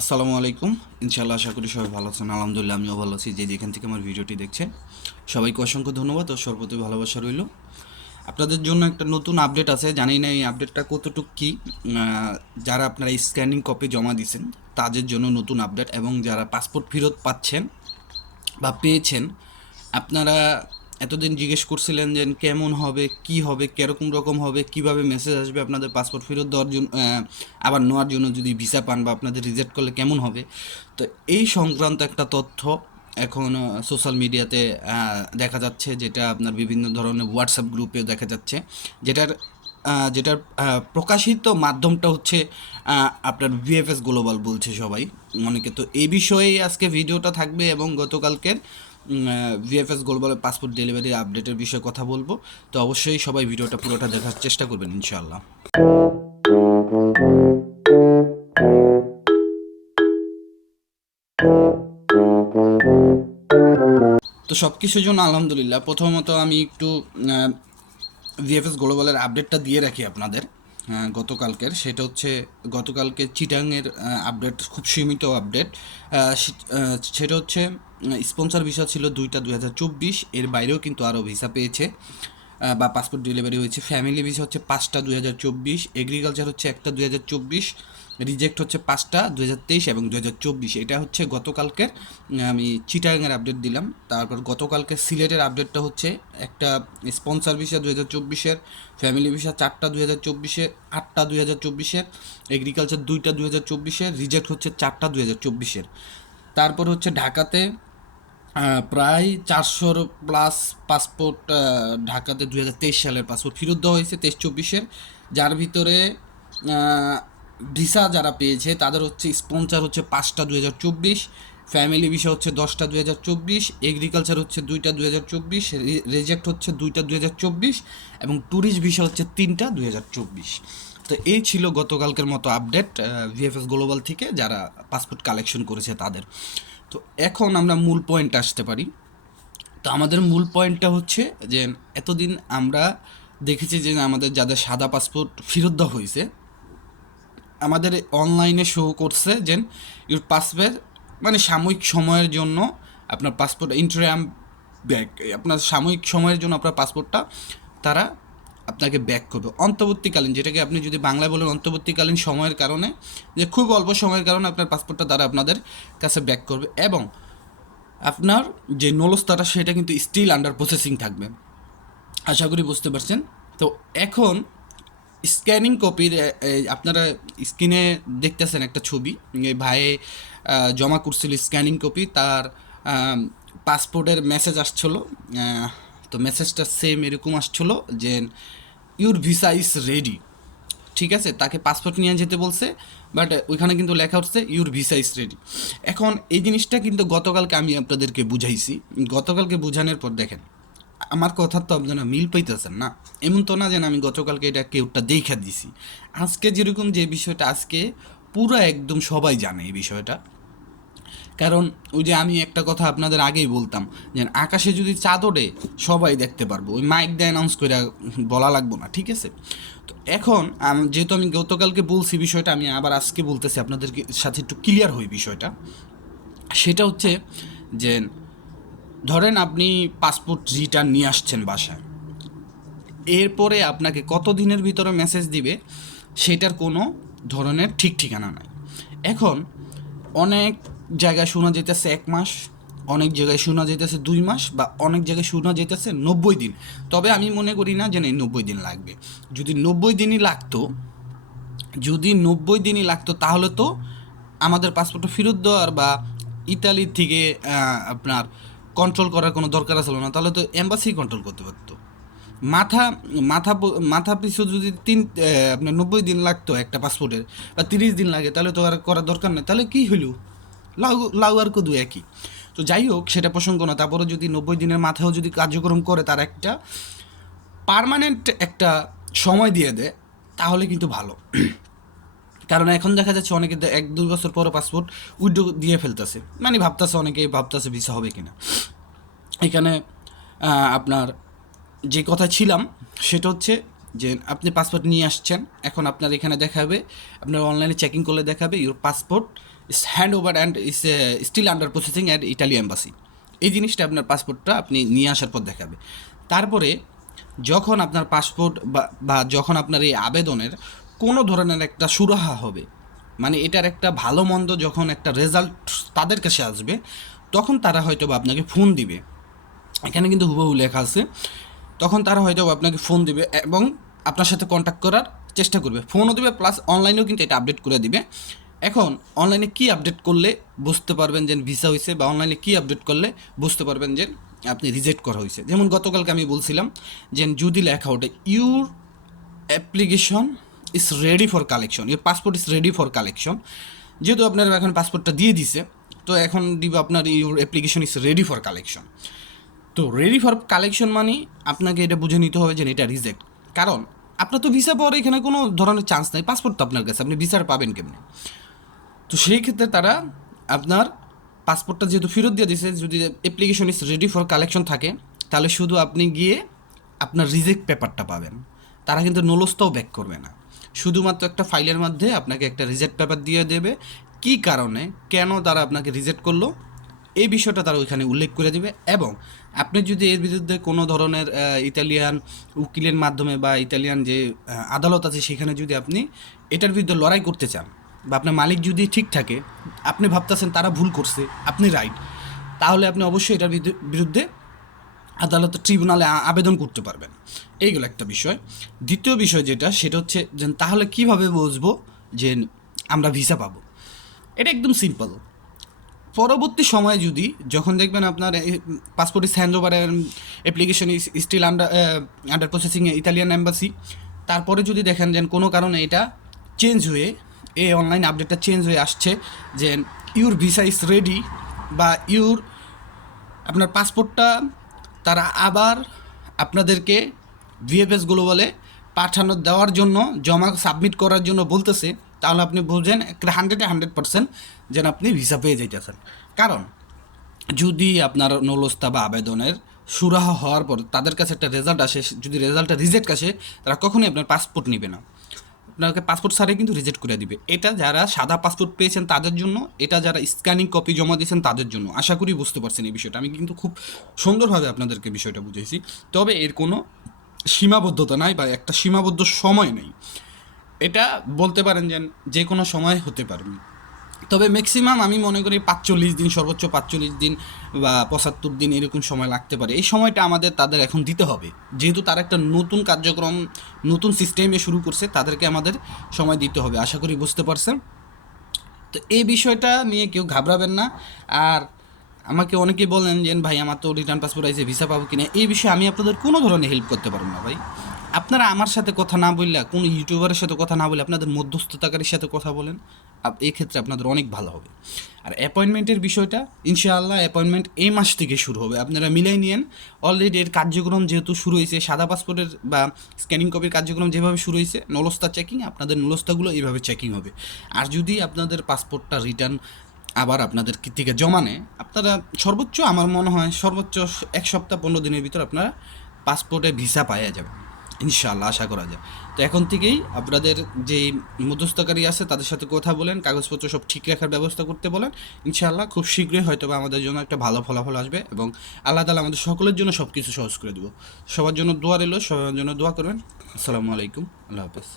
আসসালামু আলাইকুম। ইনশাআল্লাহ আশা করি সবাই ভালো আছেন। আলহামদুলিল্লাহ, আমিও ভালো আছি। যে যেখান থেকে আমার ভিডিওটি দেখছেন, সবাইকে অসংখ্য ধন্যবাদ ও সর্বতি ভালোবাসা রইল। আপনাদের জন্য একটা নতুন আপডেট আছে জানি না এই আপডেটটা কতটুকু কী? যারা আপনারা স্ক্যানিং কপি জমা দিয়েছেন, তাদের জন্য নতুন আপডেট এবং যারা পাসপোর্ট ফেরত পাচ্ছেন বা পেয়েছেন, আপনারা এতদিন জিজ্ঞেস করছিলেন যে কেমন হবে, কি হবে, কীরকম রকম হবে, কীভাবে মেসেজ আসবে আপনাদের পাসপোর্ট ফেরত দেওয়ার জন্য আবার নেওয়ার জন্য যদি ভিসা পান বা আপনাদের রিজেক্ট করলে কেমন হবে? তো এই সংক্রান্ত একটা তথ্য এখন সোশ্যাল মিডিয়াতে দেখা যাচ্ছে যেটা আপনার বিভিন্ন ধরনের হোয়াটসঅ্যাপ গ্রুপেও দেখা যাচ্ছে। যেটার যেটার প্রকাশিত মাধ্যমটা হচ্ছে আপনার ভিএফএস গ্লোবাল বলছে সবাই, অনেকে। তো এই বিষয়ে আজকে ভিডিওটা থাকবে এবং গতকালকের ভিএফএস গ্লোবালের পাসপোর্ট ডেলিভারি আপডেটের বিষয়ে কথা বলব। তো অবশ্যই সবাই ভিডিওটা, পুরোটা দেখার চেষ্টা করবেন, ইনশাআল্লাহ। তো সব কিছুর জন্য আলহামদুলিল্লাহ, প্রথমত আমি একটু ভিএফএস গ্লোবালের আপডেটটা দিয়ে রাখি আপনাদের গতকালকের। সেটা হচ্ছে, গতকালকে চিটাংয়ের আপডেট খুব সীমিত আপডেট সেটা হচ্ছে স্পন্সর ভিসা ছিল দুইটা দুই এর বাইরেও কিন্তু আরও ভিসা পেয়েছে বা পাসপোর্ট ডেলিভারি হয়েছে ফ্যামিলি ভিসা হচ্ছে পাঁচটা দুই হাজার চব্বিশ এগ্রিকালচার হচ্ছে একটা দুই হাজার চব্বিশ রিজেক্ট হচ্ছে পাঁচটা দু হাজার তেইশ এবং দু হাজার চব্বিশ এটা হচ্ছে গতকালকের আমি চিটাগাংয়ের আপডেট দিলাম তারপর গতকালকে সিলেটের আপডেটটা হচ্ছে একটা স্পন্সর ভিসা দু হাজার চব্বিশের ফ্যামিলি ভিসা চারটা দু হাজার চব্বিশের আটটা দুই হাজার চব্বিশের এগ্রিকালচার দুইটা দু হাজার চব্বিশের রিজেক্ট হচ্ছে চারটা দু হাজার চব্বিশের তারপর হচ্ছে ঢাকাতে প্রায় চারশোর প্লাস পাসপোর্ট ঢাকাতে দুই হাজার তেইশ সালের পাসপোর্ট ফেরত দেওয়া হয়েছে তেইশ চব্বিশের। যার ভিতরে ভিসা যারা পেয়েছে, তাদের হচ্ছে স্পন্সর হচ্ছে পাঁচটা চব্বিশ ফ্যামিলি ভিসা হচ্ছে দশটা দুই হাজার চব্বিশ এগ্রিকালচার হচ্ছে দুইটা দুই হাজার চব্বিশ রেজেক্ট হচ্ছে দুইটা দুই হাজার চব্বিশ, এবং ট্যুরিস্ট ভিসা হচ্ছে তিনটা দুই হাজার চব্বিশ। তো এই ছিল গতকালকের মতো আপডেট ভিএফএস গ্লোবাল থেকে যারা পাসপোর্ট কালেকশন করেছে তাদের। তো এখন আমরা মূল পয়েন্ট আসতে পারি। তো আমাদের মূল পয়েন্টটা হচ্ছে যে এতদিন আমরা দেখেছি যে আমাদের যাদের সাদা পাসপোর্ট ফেরত দেওয়া হয়েছে, আমাদের অনলাইনে শো করছে যে ইউর পাসপোর্ট মানে সাময়িক সময়ের জন্য আপনার পাসপোর্ট ইন্টারাম ব্যাক আপনার সাময়িক সময়ের জন্য আপনার পাসপোর্টটা তারা আপনাকে ব্যাক করবে। অন্তর্বর্তীকালীন, যেটাকে আপনি যদি বাংলায় বলেন অন্তর্বর্তীকালীন সময়ের কারণে, যে খুব অল্প সময়ের কারণে আপনার পাসপোর্টটা তারা আপনাদের কাছে ব্যাক করবে এবং আপনার যে নলস্তাটা, সেটা কিন্তু স্টিল আন্ডার প্রসেসিং থাকবে। আশা করি বুঝতে পারছেন? তো এখন স্ক্যানিং কপির আপনারা স্ক্রিনে দেখতেছেন একটা ছবি ভাইয়ে জমা করছিল স্ক্যানিং কপি তার পাসপোর্টের মেসেজ আসছিল তো মেসেজটা সেম এরকম আসছিল যে ইউর ভিসা ইজ রেডি ঠিক আছে? তাকে পাসপোর্ট নিয়ে যেতে বলছে বাট ওইখানে কিন্তু লেখা হচ্ছে ইউর ভিসা ইজ রেডি এখন এই জিনিসটা কিন্তু গতকালকে আমি আপনাদেরকে বুঝাইছি। গতকালকে বুঝানোর পর দেখেন, আমার কথা তো আপনারা মিল পাইতেছেন না। এমন তো না যেন আমি গতকালকে এটা কেউটা দেখা দিছি। আজকে যেরকম যে বিষয়টা, আজকে পুরো একদম সবাই জানে এই বিষয়টা। কারণ ওই যে আমি একটা কথা আপনাদের আগেই বলতাম, যে আকাশে যদি চাঁদ ওঠে, সবাই দেখতে পারব। ওই মাইক দিয়ে অ্যানাউন্স করে বলা লাগবো না, ঠিক আছে? তো এখন যেহেতু আমি গতকালকে বলছি বিষয়টা, আমি আবার আজকে বলতেছি আপনাদেরকে, সাথে একটু ক্লিয়ার হই বিষয়টা। সেটা হচ্ছে যে, ধরেন আপনি পাসপোর্ট রিটার্ন নিয়ে আসছেন বাসায়। এরপরে আপনাকে কত দিনের ভিতরে মেসেজ দিবে, সেটার কোনো ধরনের ঠিক ঠিকানা নাই। এখন অনেক জায়গায় শোনা যেতেছে এক মাস, অনেক জায়গায় শোনা যেতেছে দুই মাস বা অনেক জায়গায় শোনা যেতেছে নব্বই দিন। তবে আমি মনে করি না যে নব্বই দিন লাগবে। যদি নব্বই দিনই লাগতো, যদি নব্বই দিনই লাগতো তাহলে তো আমাদের পাসপোর্টটা ফেরত দেওয়ার বা ইতালির থেকে আপনার কন্ট্রোল করার কোনো দরকার ছিল না, তাহলে তো এম্বাসি কন্ট্রোল করতে পারতো। মাথা মাথা মাথা পিছু যদি তিন আপনার নব্বই দিন লাগতো একটা পাসপোর্টের বা তিরিশ দিন লাগে, তাহলে তো আর করার দরকার নেই। তাহলে কী হইল? লাউ লাউ আর কদু একই। তো যাই হোক, সেটা প্রসঙ্গ না তারপরে যদি নব্বই দিনের মাথায়ও যদি কার্যক্রম করে, তার একটা পার্মানেন্ট একটা সময় দিয়ে দেয়, তাহলে কিন্তু ভালো। কারণ এখন দেখা যাচ্ছে অনেকে এক, দুই বছর পরও পাসপোর্ট উইড্রো দিয়ে ফেলতেছে। মানে ভাবতেছে অনেকে, ভাবতেছে ভিসা হবে কিনা। এখানে আপনার যে কথা ছিলাম, সেটা হচ্ছে যে আপনি পাসপোর্ট নিয়ে আসছেন, এখন আপনার এখানে দেখাবে আপনার অনলাইনে চেকিং করলে দেখাবে your passport hand over and is still under processing at Italy embassy এই জিনিসটা আপনার পাসপোর্টটা আপনি নিয়ে আসার পর দেখাবে। তারপরে যখন আপনার পাসপোর্ট বা যখন আপনার এই আবেদনের কোনো ধরনের একটা সুরাহা হবে মানে এটার একটা ভালো মন্দ যখন একটা রেজাল্ট তাদের কাছে আসবে, তখন তারা হয়তো বা আপনাকে ফোন দিবে। এখানে কিন্তু হুবহু লেখা আছে, তখন তারা হয়তো আপনাকে ফোন দিবে এবং আপনার সাথে কন্ট্যাক্ট করার চেষ্টা করবে। ফোনও দিবে প্লাস অনলাইনেও কিন্তু এটা আপডেট করে দিবে। এখন অনলাইনে কি আপডেট করলে বুঝতে পারবেন যে ভিসা হয়েছে বা অনলাইনে কি আপডেট করলে বুঝতে পারবেন যে আপনি রিজেক্ট করা হয়েছে যেমন গতকালকে আমি বলছিলাম যে যদি লেখা ওঠে your application is ready for collection your passport is ready for collection যেহেতু আপনার এখন পাসপোর্টটা দিয়ে দিছে, তো এখন দিব আপনার your application is ready for collection তো রেডি ফর কালেকশন মানে আপনাকে এটা বুঝে নিতে হবে যে এটা রিজেক্ট কারণ আপনার তো ভিসা পাওয়ার এখানে কোনো ধরনের চান্স নাই পাসপোর্ট তো আপনার কাছে, আপনি ভিসাটা পাবেন কেমনি? তো সেই ক্ষেত্রে তারা আপনার পাসপোর্টটা যেহেতু ফেরত দিয়ে দিছে, যদি application is ready for collection থাকে, তাহলে শুধু আপনি গিয়ে আপনার রিজেক্ট পেপারটা পাবেন। তারা কিন্তু নলসটাও ব্যাক করবে না। শুধুমাত্র একটা ফাইলের মধ্যে আপনাকে একটা রিজেক্ট পেপার দিয়ে দেবে। কি কারণে? কেন তারা আপনাকে রিজেক্ট করল? এই বিষয়টা তারা ওইখানে উল্লেখ করে দেবে এবং আপনি যদি এর বিরুদ্ধে কোনো ধরনের ইতালিয়ান উকিলের মাধ্যমে বা ইতালিয়ান যে আদালত আছে সেখানে যদি আপনি এটার বিরুদ্ধে লড়াই করতে চান বা আপনার মালিক যদি ঠিক থাকে, আপনি ভাবতেছেন তারা ভুল করছে, আপনি রাইট তাহলে আপনি অবশ্যই এটার বিরুদ্ধে- আদালতের ট্রিব্যুনালে আবেদন করতে পারবেন। এইগুলো একটা বিষয়। দ্বিতীয় বিষয় যেটা, সেটা হচ্ছে যে তাহলে কীভাবে বুঝব যে আমরা ভিসা পাবো? এটা একদম সিম্পল পরবর্তী সময়ে যদি, যখন দেখবেন আপনার passport is hand over application still under under processing Italian embassy তারপরে যদি দেখেন যে কোনো কারণে এটা চেঞ্জ হয়ে এই অনলাইন আপডেটটা চেঞ্জ হয়ে আসছে যে ইউর ভিসা ইজ রেডি বা ইউর আপনার পাসপোর্টটা তারা আবার আপনাদেরকে ভিএফএস গ্লোবালে পাঠানো দেওয়ার জন্য, জমা সাবমিট করার জন্য বলতেছে, তাহলে আপনি বুঝেন হান্ড্রেডে হান্ড্রেড পার্সেন্ট যেন আপনি ভিসা পেয়ে যাইতেছেন। কারণ যদি আপনার নলস্তা বা আবেদনের সুরাহ হওয়ার পর তাদের কাছে একটা রেজাল্ট আসে, যদি রেজাল্টটা রিজেক্ট আসে, তারা কখনোই আপনার পাসপোর্ট নেবে না। আপনাকে পাসপোর্ট সারে কিন্তু রিজেক্ট করে দিবে। এটা যারা সাদা পাসপোর্ট পেয়েছেন তাদের জন্য, এটা যারা স্ক্যানিং কপি জমা দিয়েছেন তাদের জন্য। আশা করি বুঝতে পারছেন এই বিষয়টা। আমি কিন্তু খুব সুন্দরভাবে আপনাদেরকে বিষয়টা বুঝেছি তবে এর কোনো সীমাবদ্ধতা নাই বা একটা সীমাবদ্ধ সময় নেই। এটা বলতে পারেন যে যে কোনো সময় হতে পারে। তবে ম্যাক্সিমাম আমি মনে করি পাঁচচল্লিশ দিন, সর্বোচ্চ পাঁচচল্লিশ দিন বা পঁচাত্তর দিন এরকম সময় লাগতে পারে। এই সময়টা আমাদের, তাদের এখন দিতে হবে। যেহেতু তারা একটা নতুন কার্যক্রম, নতুন সিস্টেমে শুরু করছে, তাদেরকে আমাদের সময় দিতে হবে। আশা করি বুঝতে পারছেন? তো এই বিষয়টা নিয়ে কেউ ঘাবড়াবেন না। আর আমাকে অনেকে বলেন যে, ভাই, আমার তো রিটার্ন পাসপোর্ট আছে ভিসা পাবো কিনা? এই বিষয়ে আমি আপনাদের কোনো ধরনের হেল্প করতে পারব না, ভাই। আপনারা আমার সাথে কথা না বললে, কোনো ইউটিউবারের সাথে কথা না বলে আপনাদের মধ্যস্থতাকারীর সাথে কথা বলেন। আপ- এই ক্ষেত্রে আপনাদের অনেক ভালো হবে। আর অ্যাপয়েন্টমেন্টের বিষয়টা, ইনশাআল্লাহ অ্যাপয়েন্টমেন্ট এই মাস থেকে শুরু হবে। আপনারা মিলাই নিয়েন, অলরেডি এর কার্যক্রম যেহেতু শুরু হয়েছে, সাদা পাসপোর্টের বা স্ক্যানিং কপির কার্যক্রম যেভাবে শুরু হয়েছে, নলস্তা চেকিং আপনাদের নলস্তাগুলো এইভাবে চেকিং হবে। আর যদি আপনাদের পাসপোর্টটা রিটার্ন আবার আপনাদের থেকে জমা নেয়, আপনারা সর্বোচ্চ আমার মনে হয় সর্বোচ্চ এক সপ্তাহ পনেরো দিনের ভিতর আপনারা পাসপোর্টে ভিসা পাওয়া যাবে ইনশাআল্লাহ, আশা করা যায়। তো এখন থেকেই আপনাদের যে মধ্যস্থকারী আছে, তাদের সাথে কথা বলেন, কাগজপত্র সব ঠিক রাখার ব্যবস্থা করতে বলেন। ইনশাআল্লাহ খুব শীঘ্রই হয়তো আমাদের জন্য একটা ভালো ফলাফল আসবে এবং আল্লাহ তালা আমাদের সকলের জন্য সব কিছু সহজ করে দেবো। সবার জন্য দোয়া রইল, সবার জন্য দোয়া করবেন। আসসালামু আলাইকুম, আল্লাহ হাফেজ।